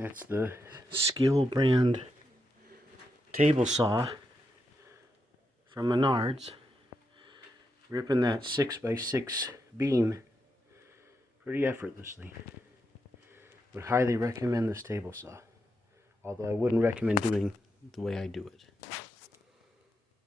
That's the Skill brand table saw from Menards. Ripping that 6x6 beam pretty effortlessly. Would highly recommend this table saw. Although I wouldn't recommend doing the way I do it.